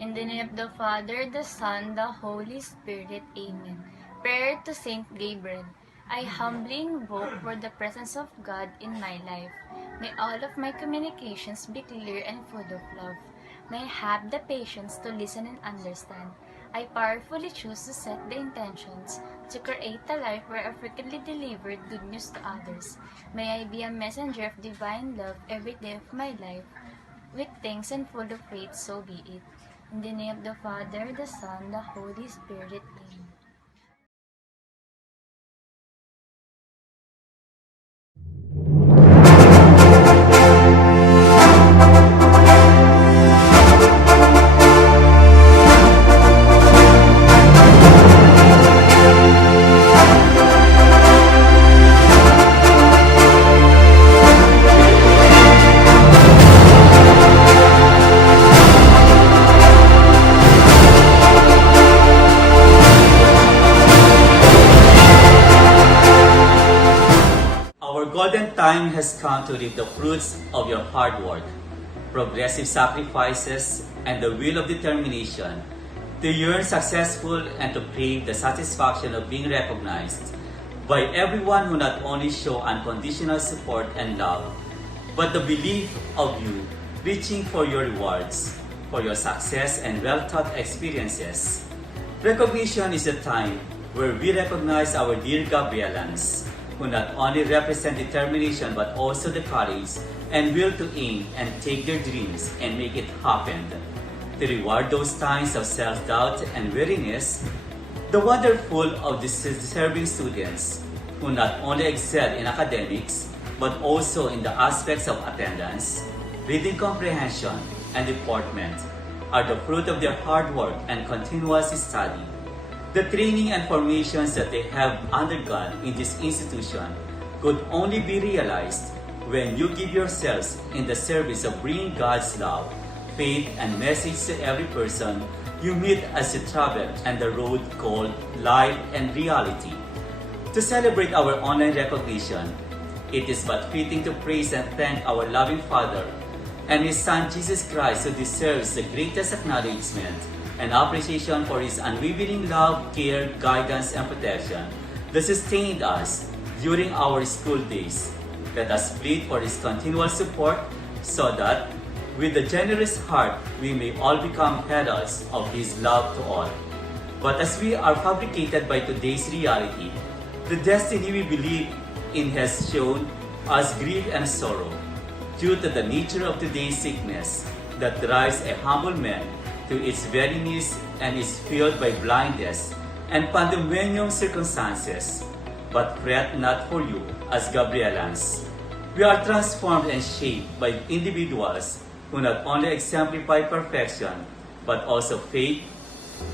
In the name of the Father, the Son, the Holy Spirit. Amen. Prayer to Saint Gabriel. I humbly invoke for the presence of God in my life. May all of my communications be clear and full of love. May I have the patience to listen and understand. I powerfully choose to set the intentions to create a life where I frequently deliver good news to others. May I be a messenger of divine love every day of my life. With thanks and full of faith, so be it. In the name of the Father, the Son, the Holy Spirit. Amen. Our golden time has come to reap the fruits of your hard work, progressive sacrifices, and the will of determination to yearn successful and to crave the satisfaction of being recognized by everyone who not only show unconditional support and love, but the belief of you reaching for your rewards, for your success and well-thought experiences. Recognition is a time where we recognize our dear Gabrielans, who not only represent determination but also the courage and will to aim and take their dreams and make it happen. To reward those times of self-doubt and weariness, the wonderful of these deserving students who not only excel in academics but also in the aspects of attendance, reading comprehension, and deportment are the fruit of their hard work and continuous study. The training and formations that they have undergone in this institution could only be realized when you give yourselves in the service of bringing God's love, faith, and message to every person you meet as you travel and the road called life and reality. To celebrate our online recognition, it is but fitting to praise and thank our loving Father and His Son Jesus Christ, who deserves the greatest acknowledgement and appreciation for His unwavering love, care, guidance, and protection that sustained us during our school days. Let us plead for His continual support so that, with a generous heart, we may all become heralds of His love to all. But as we are fabricated by today's reality, the destiny we believe in has shown us grief and sorrow due to the nature of today's sickness that drives a humble man to its very knees and is filled by blindness and pandemonium circumstances. But fret not for you as Gabrielans. We are transformed and shaped by individuals who not only exemplify perfection, but also faith,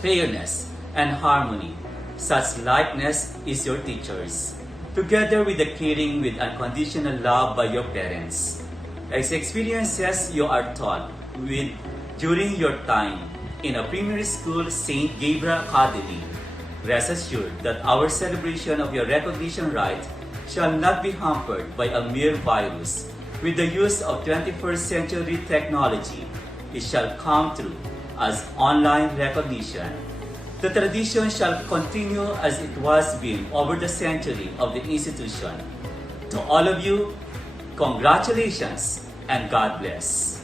fairness, and harmony. Such likeness is your teachers, together with the caring with unconditional love by your parents. As experiences you are taught with during your time in a primary school, St. Gabriel Academy, rest assured that our celebration of your recognition right shall not be hampered by a mere virus. With the use of 21st century technology, it shall come through as online recognition. The tradition shall continue as it was been over the century of the institution. To all of you, congratulations and God bless.